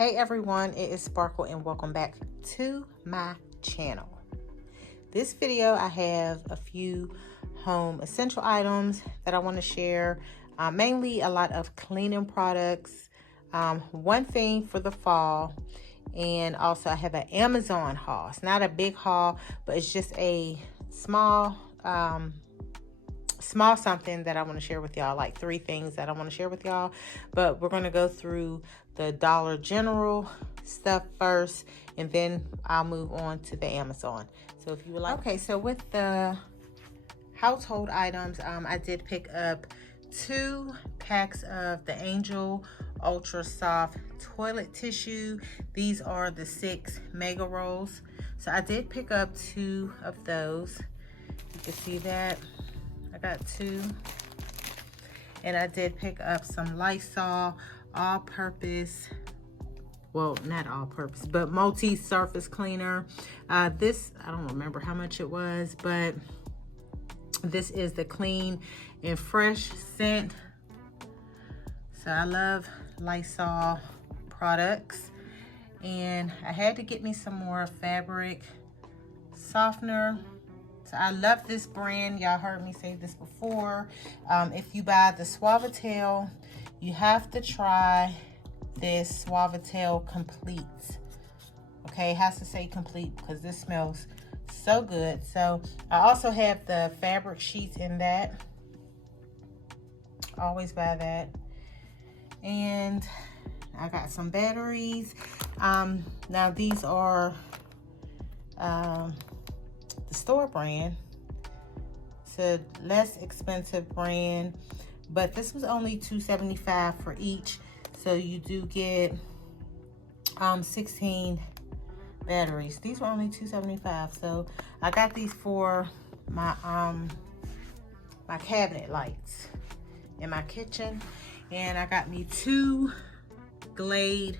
Hey everyone, it is Sparkle and welcome back to my channel. This video I have a few home essential items that I want to share, mainly a lot of cleaning products, one thing for the fall, and also I have an Amazon haul. It's not a big haul, but it's just a small something that I want to share with y'all, like 3 things that I want to share with y'all. But we're going to go through the Dollar General stuff first, and then I'll move on to the Amazon. So if you would like, okay, so with the household items, I did pick up 2 packs of the Angel Ultra Soft toilet tissue. These are the 6 mega rolls. So I did pick up 2 of those. You can see that I got 2. And I did pick up some Lysol all-purpose, well, not all-purpose, but multi-surface cleaner. This, I don't remember how much it was, but this is the Clean and Fresh scent. So I love Lysol products. And I had to get me some more fabric softener. So I love this brand. Y'all heard me say this before. If you buy the Suavitel, you have to try this Suavitel Complete. Okay, it has to say complete because this smells so good. So I also have the fabric sheets in that. Always buy that. And I got some batteries. Now these are the store brand. It's a less expensive brand, but this was only $2.75 for each. So you do get 16 batteries. These were only $2.75. So I got these for my my cabinet lights in my kitchen. And I got me 2 Glade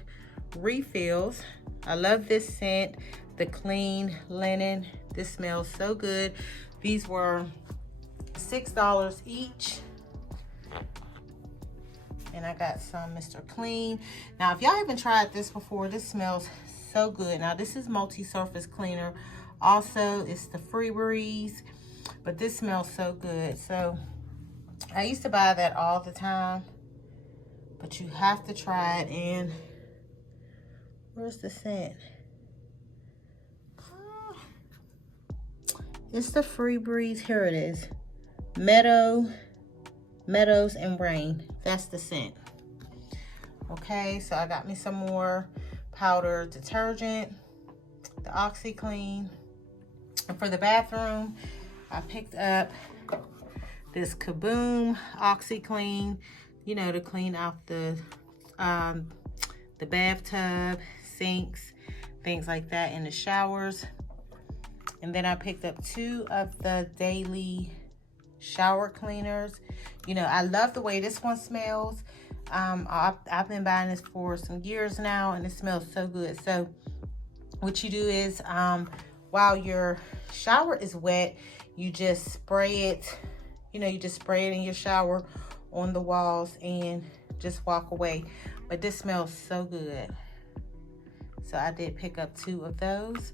refills. I love this scent, the clean linen. This smells so good. These were $6 each. And I got some Mr. Clean. Now, if y'all haven't tried this before, this smells so good. Now, this is multi-surface cleaner. Also, it's the Free Breeze, but this smells so good. So, I used to buy that all the time, but you have to try it. And where's the scent? It's the Free Breeze. Here it is. Meadows and Rain. That's the scent. Okay, so I got me some more powder detergent, the OxiClean. And for the bathroom, I picked up this Kaboom OxiClean, you know, to clean out the bathtub, sinks, things like that in the showers. And then I picked up 2 of the daily shower cleaners. You know, I love the way this one smells. I've been buying this for some years now, and it smells so good. So what you do is, while your shower is wet, you just spray it. You know, you just spray it in your shower on the walls and just walk away. But this smells so good. So I did pick up 2 of those.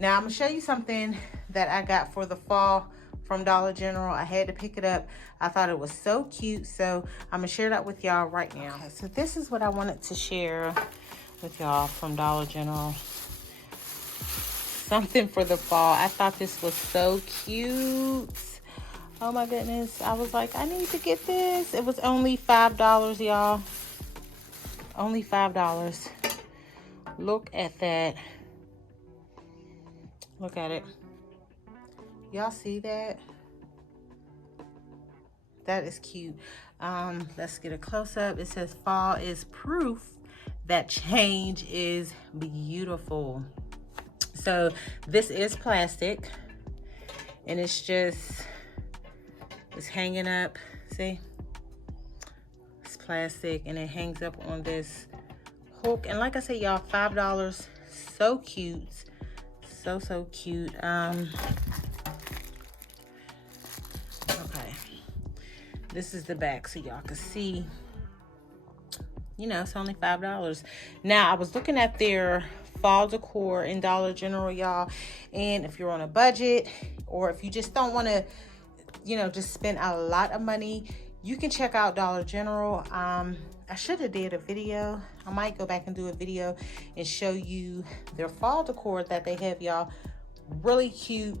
Now I'm gonna show you something that I got for the fall from Dollar General. I had to pick it up. I thought it was so cute, so I'm gonna share that with y'all right now. Okay, so this is what I wanted to share with y'all from Dollar General. Something for the fall. I thought this was so cute. Oh my goodness. I was like, I need to get this. It was only $5, y'all. Only $5. Look at that. Look at it. Y'all see that? That is cute. Let's get a close-up. It says fall is proof that change is beautiful. So this is plastic, and it's hanging up. See? It's plastic, and it hangs up on this hook. And like I said, y'all, $5. So cute. So cute. Okay, this is the back so y'all can see You know, it's only $5. Now, I was looking at their fall decor in Dollar General, y'all. And if you're on a budget, or if you just don't want to, you know, just spend a lot of money, you can check out Dollar General. I should have did a video. I might go back and do a video and show you their fall decor that they have, y'all. Really cute.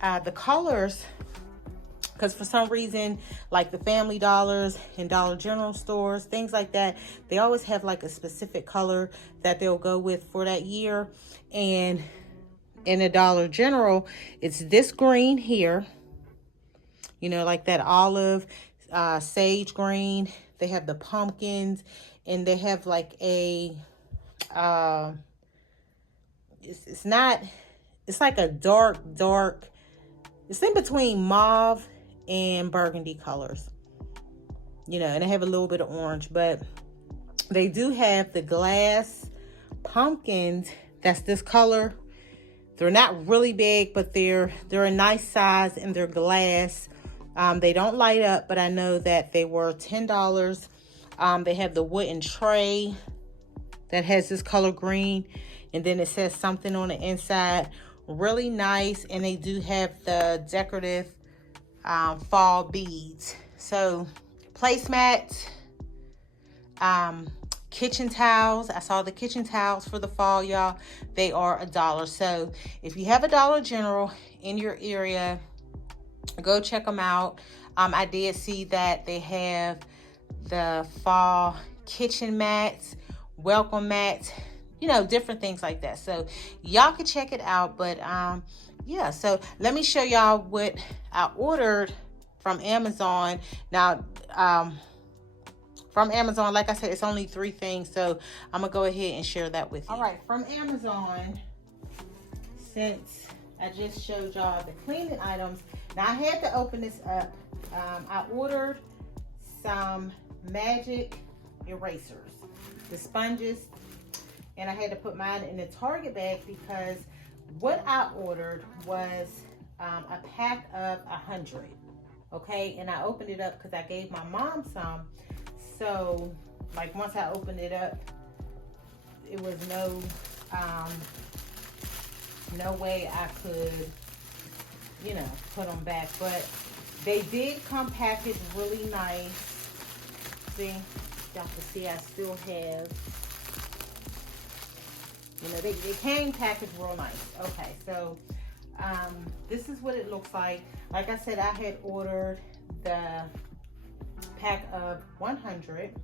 The colors, because for some reason, like the Family Dollars and Dollar General stores, things like that, they always have like a specific color that they'll go with for that year. And in a Dollar General, it's this green here, you know, like that olive, sage green. They have the pumpkins, and they have like a, it's like a dark, it's in between mauve and burgundy colors, you know, and they have a little bit of orange. But they do have the glass pumpkins that's this color. They're not really big, but they're a nice size, and they're glass. They don't light up, but I know that they were $10. They have the wooden tray that has this color green, and then it says something on the inside. Really nice. And they do have the decorative fall beads. So placemats, kitchen towels. I saw the kitchen towels for the fall, y'all. They are $1. So if you have a Dollar General in your area, go check them out. I did see that they have the fall kitchen mats, welcome mats, you know, different things like that. So y'all can check it out. But yeah, so let me show y'all what I ordered from Amazon. Now, from Amazon, like I said, it's only 3 things. So I'm gonna go ahead and share that with you. All right, from Amazon, since I just showed y'all the cleaning items, now I had to open this up. I ordered some magic erasers, the sponges, and I had to put mine in the Target bag because what I ordered was a pack of 100. Okay, and I opened it up because I gave my mom some. So, like, once I opened it up, it was no way I could, you know, put them back. But they did come packaged really nice. See, y'all can see I still have, you know, they came packaged real nice. Okay, so this is what it looks like. Like I said, I had ordered the pack of 100,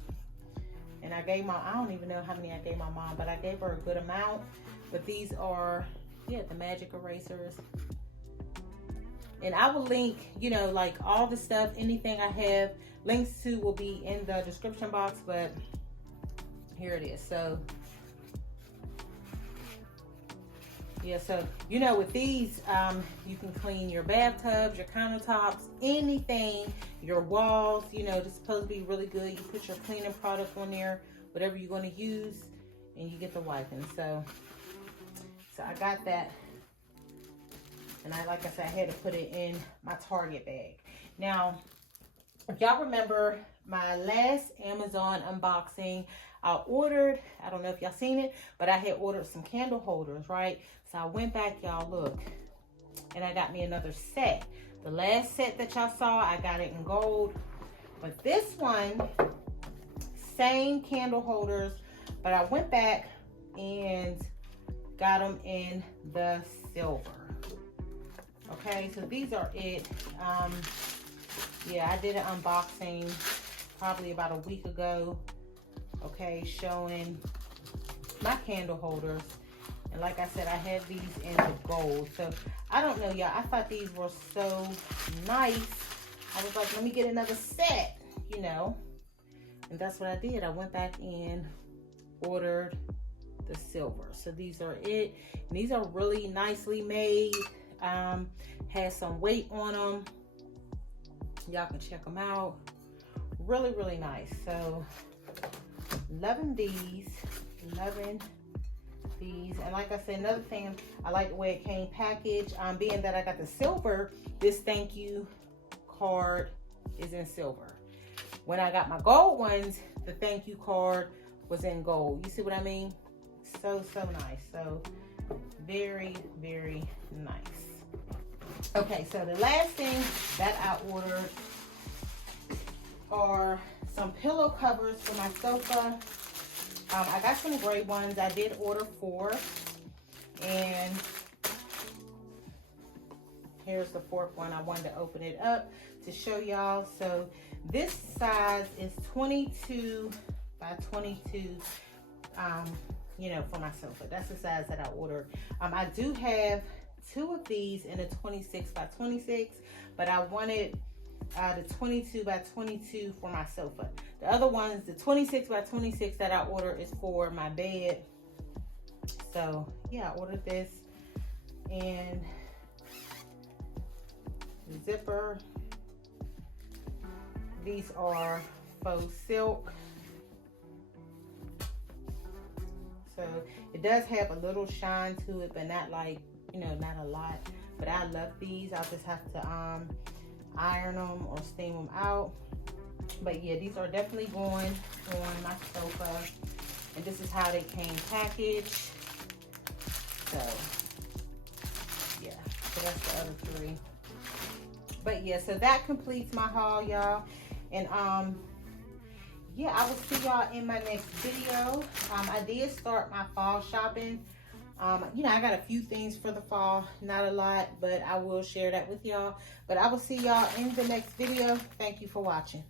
and I gave I don't even know how many I gave my mom, but I gave her a good amount. But these are, yeah, the magic erasers. And I will link, you know, like all the stuff, anything I have links to will be in the description box, but here it is. So yeah, so, you know, with these, you can clean your bathtubs, your countertops, anything, your walls, you know, it's supposed to be really good. You put your cleaning product on there, whatever you're going to use, and you get the wiping. So I got that. And like I said, I had to put it in my Target bag. Now, if y'all remember my last Amazon unboxing, I ordered, I don't know if y'all seen it, but I had ordered some candle holders, right? So I went back, y'all, look, and I got me another set. The last set that y'all saw, I got it in gold. But this one, same candle holders, but I went back and got them in the silver. Okay, so these are it. Yeah, I did an unboxing probably about a week ago. Okay, showing my candle holders. And like I said, I had these in the gold. So I don't know, y'all. I thought these were so nice. I was like, let me get another set, you know. And that's what I did. I went back and ordered the silver. So these are it. And these are really nicely made. Has some weight on them. Y'all can check them out. Really, really nice. So loving these. And like I said, another thing, I like the way it came packaged. Being that I got the silver, this thank you card is in silver. When I got my gold ones, the thank you card was in gold. You see what I mean? So nice. So very, very nice. Okay, so the last thing that I ordered are some pillow covers for my sofa. I got some gray ones. I did order 4. And here's the 4th one. I wanted to open it up to show y'all. So this size is 22 by 22, you know, for my sofa. That's the size that I ordered. I do have 2 of these in a 26 by 26, but I wanted the 22 by 22 for my sofa. The other ones, the 26 by 26 that I ordered, is for my bed. So yeah, I ordered this, and the zipper. These are faux silk. So it does have a little shine to it, but not like, you know, not a lot. But I love these. I'll just have to iron them or steam them out. But yeah, these are definitely going on my sofa. And this is how they came packaged. So yeah, so that's the other 3. But yeah, so that completes my haul, y'all. And yeah, I will see y'all in my next video. I did start my fall shopping. You know, I got a few things for the fall, not a lot, but I will share that with y'all. But I will see y'all in the next video. Thank you for watching.